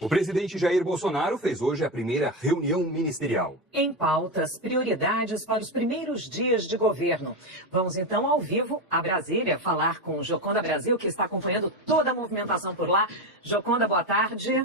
O presidente Jair Bolsonaro fez hoje a primeira reunião ministerial. Em pautas, prioridades para os primeiros dias de governo. Vamos então ao vivo a Brasília falar com Joconda Brasil, que está acompanhando toda a movimentação por lá. Joconda, boa tarde.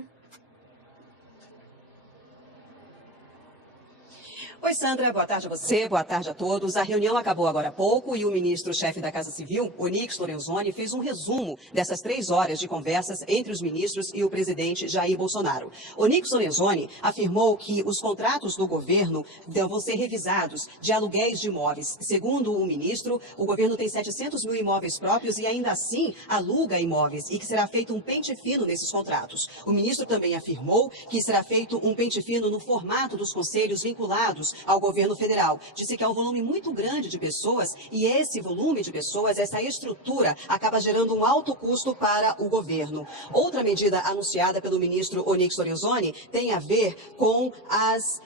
Oi, Sandra, boa tarde a você, boa tarde a todos. A reunião acabou agora há pouco e o ministro-chefe da Casa Civil, Onyx Lorenzoni, fez um resumo dessas 3 horas de conversas entre os ministros e o presidente Jair Bolsonaro. Onyx Lorenzoni afirmou que os contratos do governo vão ser revisados de aluguéis de imóveis. Segundo o ministro, o governo tem 700 mil imóveis próprios e ainda assim aluga imóveis e que será feito um pente fino nesses contratos. O ministro também afirmou que será feito um pente fino no formato dos conselhos vinculados ao governo federal. Disse que há um volume muito grande de pessoas e esse volume de pessoas, essa estrutura, acaba gerando um alto custo para o governo. Outra medida anunciada pelo ministro Onyx Lorenzoni tem a ver com as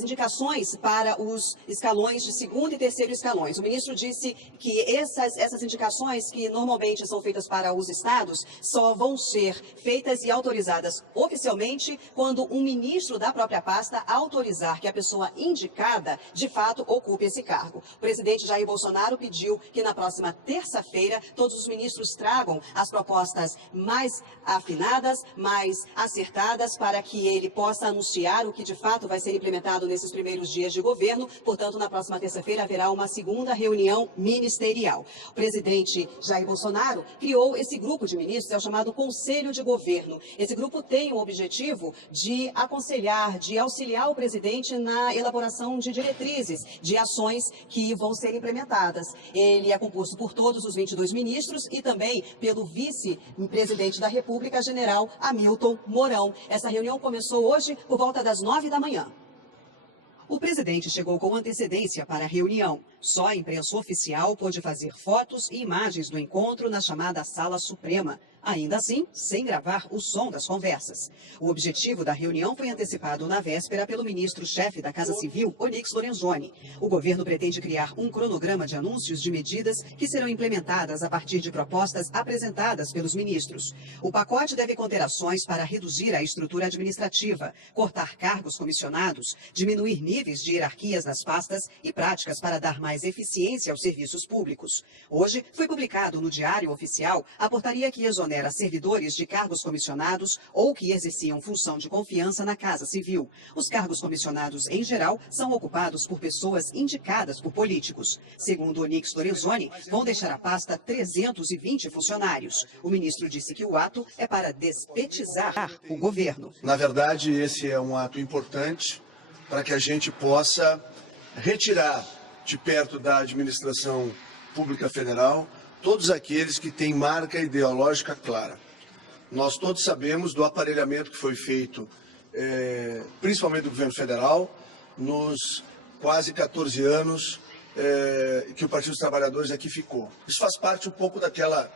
indicações para os escalões de segundo e terceiro escalões. O ministro disse que essas indicações, que normalmente são feitas para os estados, só vão ser feitas e autorizadas oficialmente quando um ministro da própria pasta autorizar que a pessoa indicada, de fato, ocupe esse cargo. O presidente Jair Bolsonaro pediu que na próxima terça-feira todos os ministros tragam as propostas mais afinadas, mais acertadas, para que ele possa anunciar o que de fato vai ser implementado nesses primeiros dias de governo. Portanto, na próxima terça-feira haverá uma segunda reunião ministerial. O presidente Jair Bolsonaro criou esse grupo de ministros, é o chamado Conselho de Governo. Esse grupo tem o objetivo de aconselhar, de auxiliar o presidente na elaboração de diretrizes, de ações que vão ser implementadas. Ele é composto por todos os 22 ministros e também pelo vice-presidente da República, general Hamilton Mourão. Essa reunião começou hoje por volta das 9 da manhã. O presidente chegou com antecedência para a reunião. Só a imprensa oficial pôde fazer fotos e imagens do encontro na chamada Sala Suprema. Ainda assim, sem gravar o som das conversas. O objetivo da reunião foi antecipado na véspera pelo ministro-chefe da Casa Civil, Onyx Lorenzoni. O governo pretende criar um cronograma de anúncios de medidas que serão implementadas a partir de propostas apresentadas pelos ministros. O pacote deve conter ações para reduzir a estrutura administrativa, cortar cargos comissionados, diminuir níveis de hierarquias nas pastas e práticas para dar mais eficiência aos serviços públicos. Hoje foi publicado no Diário Oficial a portaria que exonera servidores de cargos comissionados ou que exerciam função de confiança na Casa Civil. Os cargos comissionados, em geral, são ocupados por pessoas indicadas por políticos. Segundo Onyx Lorenzoni, vão deixar a pasta 320 funcionários. O ministro disse que o ato é para despetizar o governo. Na verdade, esse é um ato importante para que a gente possa retirar de perto da administração pública federal todos aqueles que têm marca ideológica clara. Nós todos sabemos do aparelhamento que foi feito, principalmente do governo federal, nos quase 14 anos que o Partido dos Trabalhadores aqui ficou. Isso faz parte um pouco daquela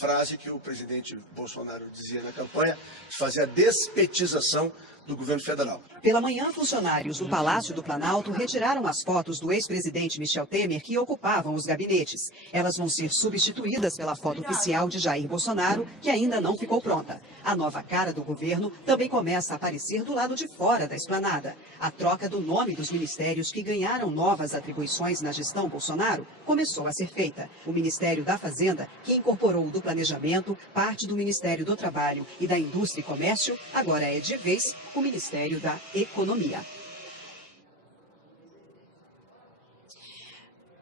frase que o presidente Bolsonaro dizia na campanha, de fazer a despetização do governo federal. Pela manhã, funcionários do Palácio do Planalto retiraram as fotos do ex-presidente Michel Temer que ocupavam os gabinetes. Elas vão ser substituídas pela foto oficial de Jair Bolsonaro, que ainda não ficou pronta. A nova cara do governo também começa a aparecer do lado de fora da esplanada. A troca do nome dos ministérios que ganharam novas atribuições na gestão Bolsonaro começou a ser feita. O Ministério da Fazenda, que incorporou do Planejamento, parte do Ministério do Trabalho e da Indústria e Comércio, agora é de vez o Ministério da Economia.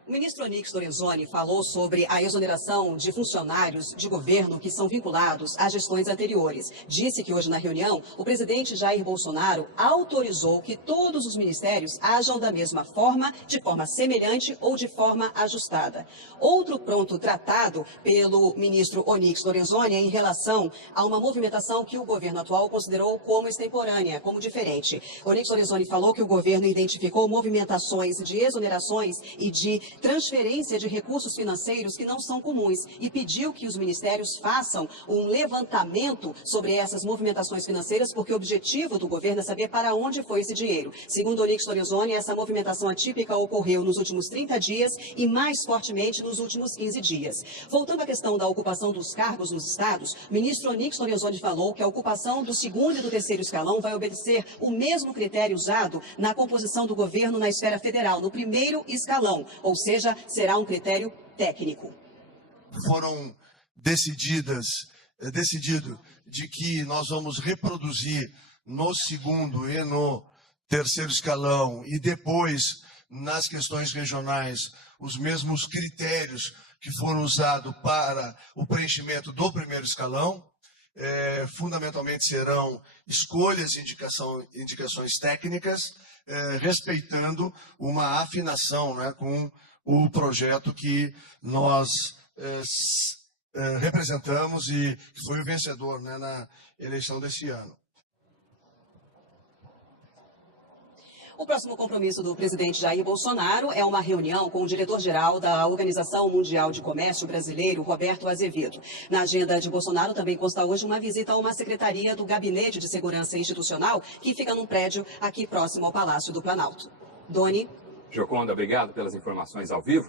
O ministro Onyx Lorenzoni falou sobre a exoneração de funcionários de governo que são vinculados a gestões anteriores. Disse que hoje na reunião o presidente Jair Bolsonaro autorizou que todos os ministérios ajam da mesma forma, de forma semelhante ou de forma ajustada. Outro ponto tratado pelo ministro Onyx Lorenzoni é em relação a uma movimentação que o governo atual considerou como extemporânea, como diferente. Onyx Lorenzoni falou que o governo identificou movimentações de exonerações e de transferência de recursos financeiros que não são comuns e pediu que os ministérios façam um levantamento sobre essas movimentações financeiras, porque o objetivo do governo é saber para onde foi esse dinheiro. Segundo Onyx Lorenzoni, essa movimentação atípica ocorreu nos últimos 30 dias e mais fortemente nos últimos 15 dias. Voltando à questão da ocupação dos cargos nos estados, o ministro Onyx Lorenzoni falou que a ocupação do segundo e do terceiro escalão vai obedecer o mesmo critério usado na composição do governo na esfera federal, no primeiro escalão, ou seja, será um critério técnico. Foram decidido de que nós vamos reproduzir no segundo e no terceiro escalão e depois nas questões regionais os mesmos critérios que foram usados para o preenchimento do primeiro escalão. Fundamentalmente serão escolhas e indicações técnicas, respeitando uma afinação, né, com o projeto que nós representamos e que foi o vencedor, né, na eleição desse ano. O próximo compromisso do presidente Jair Bolsonaro é uma reunião com o diretor-geral da Organização Mundial de Comércio brasileiro, Roberto Azevedo. Na agenda de Bolsonaro também consta hoje uma visita a uma secretaria do Gabinete de Segurança Institucional, que fica num prédio aqui próximo ao Palácio do Planalto. Doni. Joconda, obrigado pelas informações ao vivo.